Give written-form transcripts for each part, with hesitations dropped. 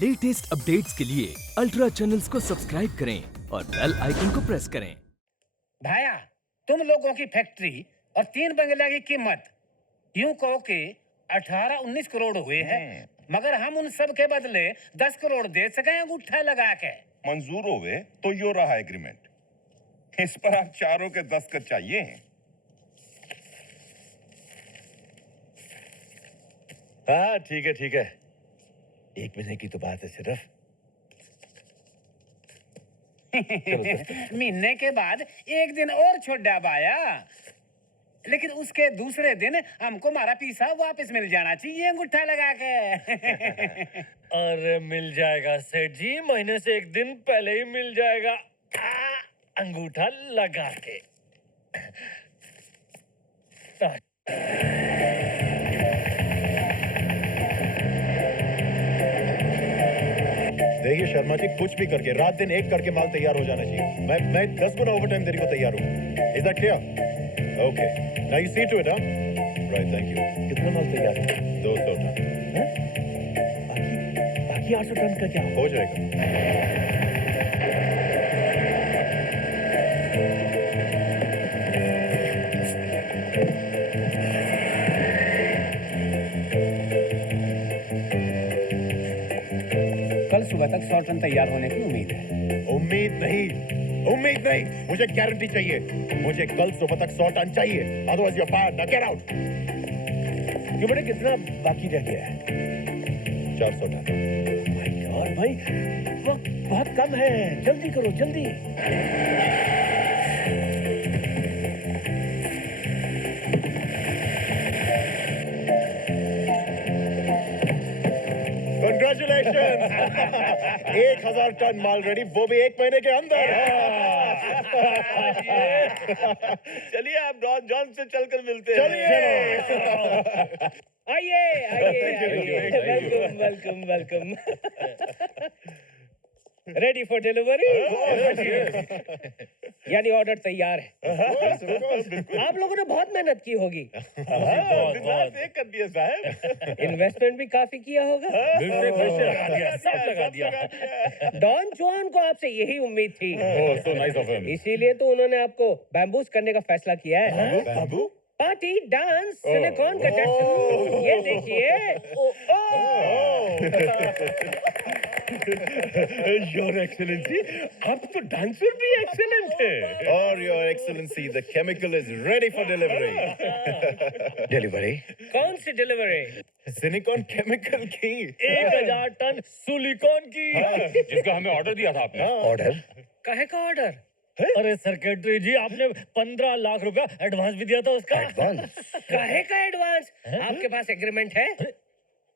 Latest updates के लिए ultra channels को सब्सक्राइब करें और बेल आइकन को प्रेस करें। भाया, तुम लोगों की फैक्ट्री और 3 बंगला की कीमत यूं कहो कि 18-19 करोड़ हुए हैं, मगर हम उन सब के बदले 10 करोड़ दे सके अंगूठा लगा के। मंजूर हो गए तो यो रहा एग्रीमेंट। इस पर आप चारों के दस्तखत चाहिए। हाँ ठीक है 1 महीने की तो बात है सिर्फ। महीने के बाद 1 दिन और छोड़ा भाया, लेकिन उसके दूसरे दिन हमको हमारा पैसा वापस मिल जाना चाहिए अंगूठा लगा के। अरे मिल जाएगा सेठ जी, महीने से 1 दिन पहले ही मिल जाएगा। अंगूठा लगा के। देखिए शर्मा जी, कुछ भी करके रात दिन एक करके माल तैयार हो जाना चाहिए। मैं 10 गुना ओवर टाइम देने को तैयार हूँ। Is that clear? Okay, now you see to it. Right, thank you. कितना माल तैयार है? 200 टन। बाकी 800 टन का क्या हो जाएगा। कल सुबह तक 100 टन तैयार होने की उम्मीद है। उम्मीद नहीं, मुझे गारंटी चाहिए। मुझे कल सुबह तक 100 टन चाहिए, otherwise you fire. Now get out. क्यों बेटे, कितना बाकी रह गया है? 400 टन। भाई और भाई, वक्त बहुत कम है, जल्दी करो जल्दी। Congratulations! 1000 टन माल रेडी, वो भी 1 महीने के अंदर। चलिए आप डॉन जॉन से चलकर मिलते हैं। चलिए। आइए वेलकम रेडी फॉर डिलीवरी। यानी ऑर्डर तैयार है। आप लोगों ने बहुत मेहनत की होगी। एक कर दिया साहब। इन्वेस्टमेंट भी काफी किया होगा। सब लगा दिया। डॉन जुआन को आपसे यही उम्मीद थी, So nice of him. इसीलिए तो उन्होंने आपको बैम्बूस करने का फैसला किया है। Bamboo? पार्टी, डांस, सिलिकॉन का जश्न, ये देखिए। योर एक्सेलेंसी, आप तो डांसर भी एक्सेलेंट है। Or your excellency, the chemical is ready for delivery. Delivery कौन सी डिलीवरी? सिलिकॉन केमिकल की 1000 टन सिलिकॉन की, जिसका हमें ऑर्डर दिया था आपने। ऑर्डर? काहे का ऑर्डर? अरे सेक्रेटरी जी, आपने 15 लाख रुपया एडवांस भी दिया था उसका। एडवांस? काहे का एडवांस? आपके पास एग्रीमेंट है?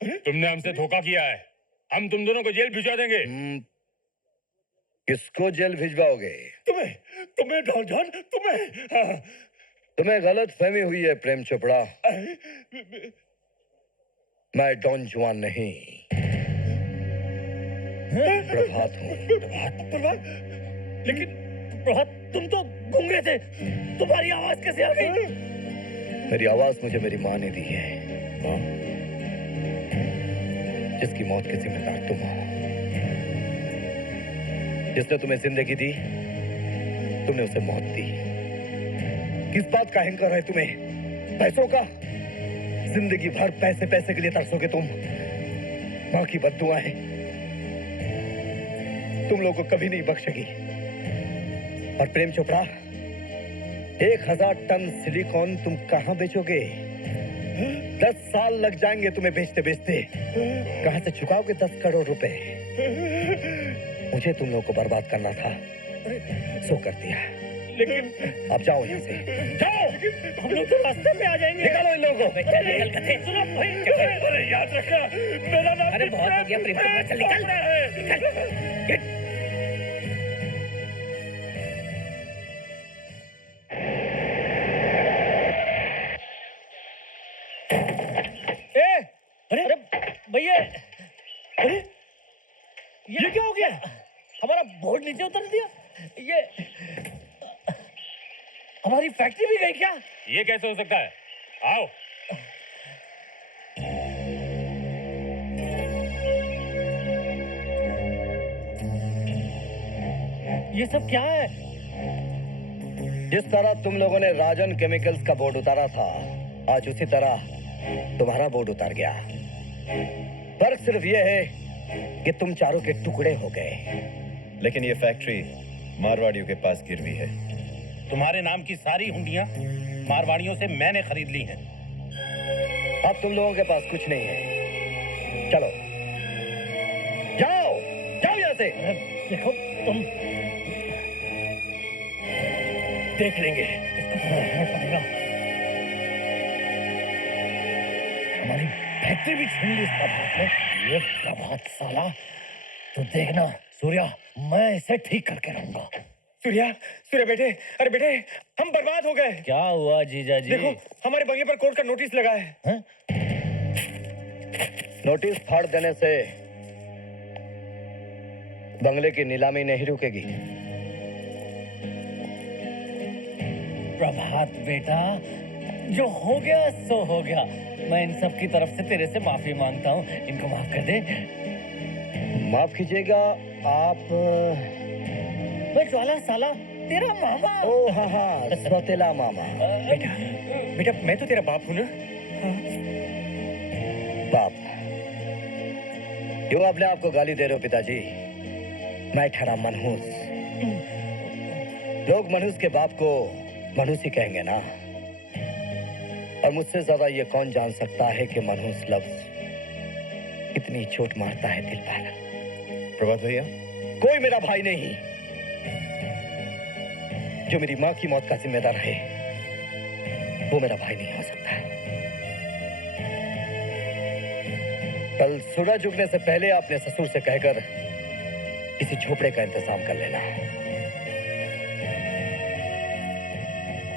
तुमने हमसे धोखा किया है, हम तुम दोनों को जेल भिजवा देंगे। किसको जेल भिजवाओगे? तुम्हें डॉन जॉन, तुम्हें गलत फहमी हुई है प्रेम चोपड़ा। मैं डॉन जुआन नहीं, प्रभात हूँ। लेकिन प्रभात, तुम तो गूंगे थे, तुम्हारी आवाज कैसे आ गई? मेरी आवाज मुझे मेरी माँ ने दी है, जिसकी मौत के जिम्मेदार तुम हो। जिसने तुम्हें जिंदगी दी, तुमने उसे मौत दी। किस बात का अहंकार है तुम्हें? पैसों का? जिंदगी भर पैसे पैसे के लिए तरसोगे तुम। माँ की बद्दुआएं तुम लोगों को कभी नहीं बख्शेगी। और प्रेम चोपड़ा, 1000 टन सिलिकॉन तुम कहां बेचोगे? 10 साल लग जाएंगे तुम्हें बेचते बेचते। कहां से चुकाओगे 10 करोड़ रुपए? मुझे तुम लोगों को बर्बाद करना था, सो कर दिया। लेकिन अब जाओ यहाँ से, जाओ। हम लोग तो रास्ते में आ जाएंगे। निकालो इन लोगों को। अरे याद रखना, मेरा नाम। अरे बहुत हो गया प्रेम चोपड़ा, चल निकल। अरे भैया, अरे ये क्या हो गया? हमारा बोर्ड नीचे उतर दिया। ये हमारी फैक्ट्री भी गई क्या? ये कैसे हो सकता है? आओ। ये सब क्या है? जिस तरह तुम लोगों ने राजन केमिकल्स का बोर्ड उतारा था, आज उसी तरह तुम्हारा बोर्ड उतार गया। फर्क सिर्फ ये है कि तुम चारों के टुकड़े हो गए। लेकिन ये फैक्ट्री मारवाड़ियों के पास गिरवी है। तुम्हारे नाम की सारी हुंडियां मारवाड़ियों से मैंने खरीद ली हैं। अब तुम लोगों के पास कुछ नहीं है। चलो जाओ जाओ यहाँ से। देखो तुम देख लेंगे। हमारी फैक्ट्री भी छीन ली इस प्रभात ने। ये प्रभात साला, तो देखना सूर्या, मैं इसे ठीक करके रहूंगा। सूर्या, सूर्या बेटे, अरे बेटे, हम बर्बाद हो गए। क्या हुआ जीजा जी? देखो हमारे बंगले पर कोर्ट का नोटिस लगा है। नोटिस फाड़ देने से बंगले की नीलामी नहीं रुकेगी। प्रभात बेटा, जो हो गया सो हो गया। मैं इन सब की तरफ से तेरे से माफी मांगता हूँ। इनको माफ कर दे। माफ कीजिएगा आप। मैं ज्वाला साला तेरा मामा। ओ हाँ हाँ, सौतेला मामा। बेटा, बेटा मैं तो तेरा बाप हूँ ना। बाप? क्यों अपने आप को गाली दे रहे हो पिताजी? मैं ठहरा मनहूस। लोग मनहूस के बाप को मनहूस ही कहेंगे ना। और मुझसे ज्यादा ये कौन जान सकता है कि मनहूस लफ्ज कितनी चोट मारता है दिल पर। प्रभात भैया, कोई मेरा भाई नहीं जो मेरी मां की मौत का जिम्मेदार है, वो मेरा भाई नहीं हो सकता। कल सूरज उगने से पहले अपने ससुर से कहकर किसी झोपड़े का इंतजाम कर लेना।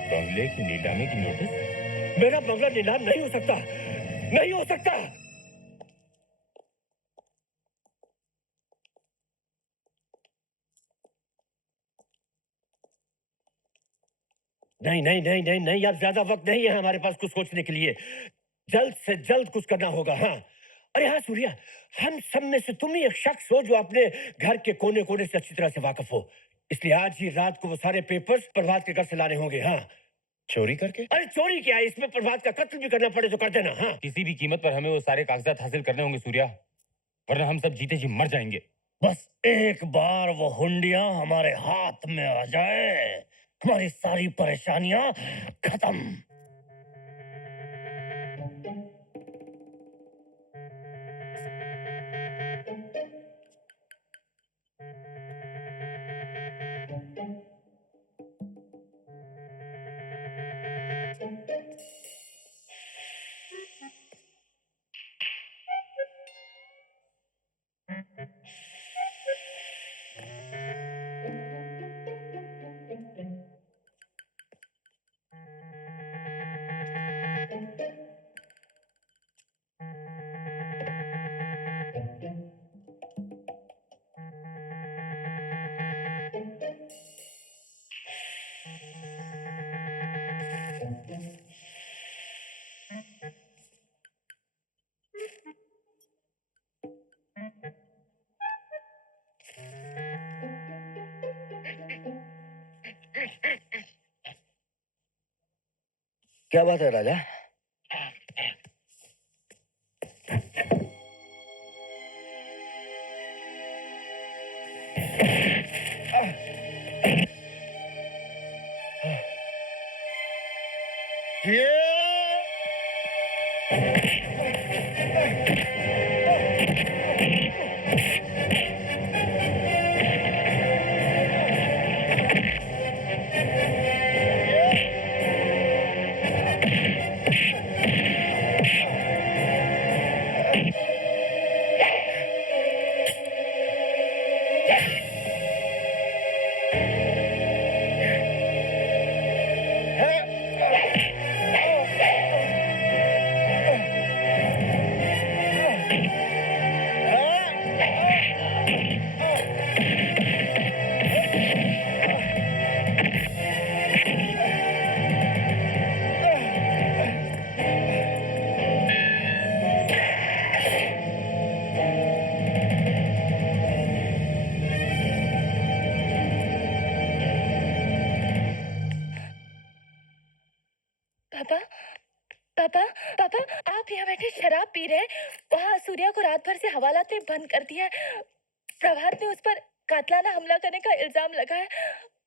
बंगले की नीलामी की नोटिस? मेरा बंगला नीलाम नहीं हो सकता, नहीं हो सकता। नहीं नहीं नहीं नहीं नहीं यार, ज्यादा वक्त नहीं है हमारे पास कुछ सोचने के लिए। जल्द से जल्द कुछ करना होगा। हाँ, अरे हाँ सूर्या, हम सब में से तुम ही एक शख्स हो जो अपने घर के कोने कोने से अच्छी तरह से वाकिफ हो। इसलिए आज ही रात को वो सारे पेपर्स प्रभात के घर से लाने होंगे। हाँ, चोरी करके? अरे चोरी क्या है, इसमें प्रभात का कत्ल भी करना पड़े तो कर देना। हाँ, किसी भी कीमत पर हमें वो सारे कागजात हासिल करने होंगे सूर्या, वरना हम सब जीते जी मर जाएंगे। बस एक बार वो हुंडियां हमारे हाथ में आ जाए, हमारी सारी परेशानियां खत्म। क्या बात है राजा? पापा आप यहाँ बैठे शराब पी रहे हैं, वहाँ सूर्या को रात भर से हवालात में बंद कर दिया है। प्रभात ने उस पर कातलाना हमला करने का इल्जाम लगाया।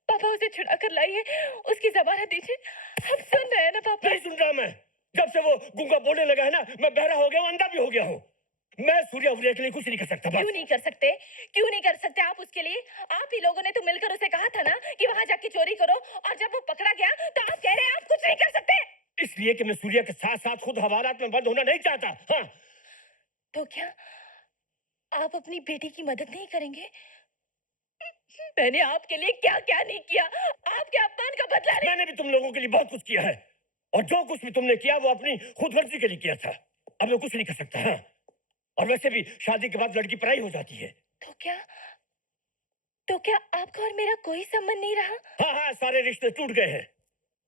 पापा उसे छुड़ा कर लाइए, उसकी जमानत दीजिए। आप सुन रहे हैं ना पापा? नहीं सुन रहा मैं। जब से वो गूंगा बोलने लगा है ना, मैं बहरा हो गया हूँ, अंधा भी हो गया हूँ। मैं सूर्या वूर्या के लिए कुछ नहीं कर सकता। क्यों नहीं कर सकते? क्यों नहीं कर सकते आप उसके लिए? आप ही लोगों ने तो मिलकर उसे कहा था ना कि वहाँ जाके चोरी करो, और जब वो पकड़ा गया तो आप कह रहे हैं आप कुछ नहीं कर सकते। इसलिए कि मैं सूर्या के साथ साथ खुद हवालात में बंद होना नहीं चाहता। हाँ, तो क्या आप अपनी बेटी की मदद नहीं करेंगे? मैंने आपके लिए क्या क्या नहीं किया, आपके अपमान का बदला नहीं। मैंने भी तुम लोगों के लिए बहुत कुछ किया है, और जो कुछ भी तुमने किया वो अपनी खुदगर्जी के लिए किया था। अब मैं कुछ नहीं कर सकता। हाँ, और वैसे भी शादी के बाद लड़की पराई हो जाती है। तो क्या आपका और मेरा कोई संबंध नहीं रहा? हाँ हाँ, सारे रिश्ते टूट गए हैं।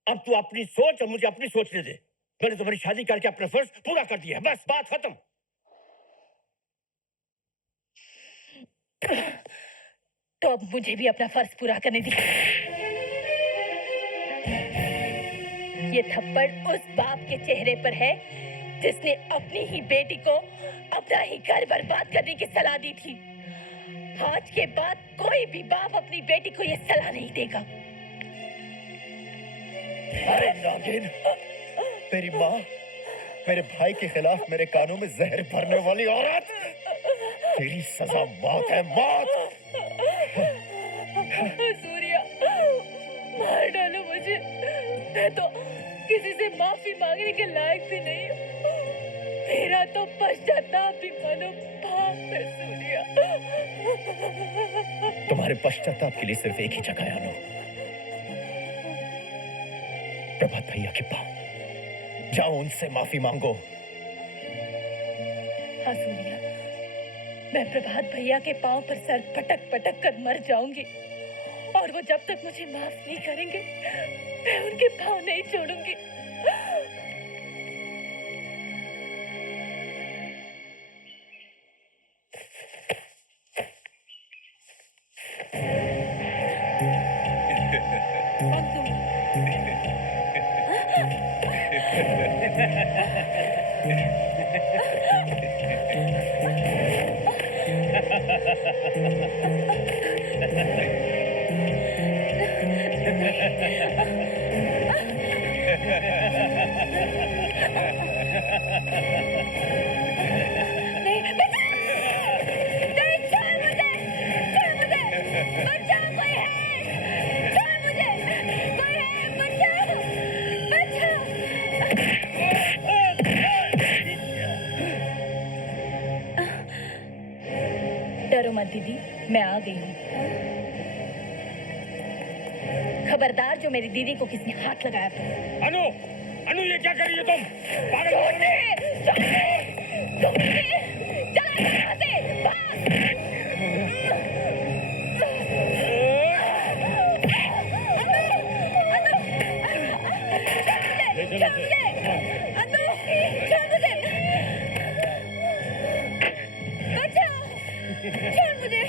अब तू अपनी सोच और मुझे अपनी सोचने दे। मैंने तुम्हारी शादी करके अपना फर्ज पूरा कर दिया, बस बात खत्म। तो अब मुझे भी अपना फर्ज पूरा करने दीजिए। ये थप्पड़ उस बाप के चेहरे पर है जिसने अपनी ही बेटी को अपना ही घर बर्बाद करने की सलाह दी थी। आज के बाद कोई भी बाप अपनी बेटी को ये सलाह नहीं देगा। अरे नागिन, तेरी माँ मेरे भाई के खिलाफ मेरे कानों में जहर भरने वाली औरत, तेरी सजा मौत है, मौत। सूर्या, मार डालो मुझे, मैं तो किसी से माफी मांगने के लायक भी नहीं हूँ। मेरा तो पश्चाताप भी मनोभाव है सूर्या। तुम्हारे पश्चाताप के लिए सिर्फ एक ही जगह है अनु, प्रभात भैया के पाँव। जाओ उनसे माफी मांगो। हाँ सूर्या, मैं प्रभात भैया के पांव पर सर पटक पटक कर मर जाऊंगी, और वो जब तक मुझे माफ नहीं करेंगे मैं उनके पांव नहीं छोड़ूंगी। डरो मत दीदी, मैं आ गई हूँ। खबरदार जो मेरी दीदी को किसने हाथ लगाया तो। अनु, अनु ये क्या कर रही है तुम? पागल हो गई हो? चला यहाँ से, भाग! छोड़ मुझे!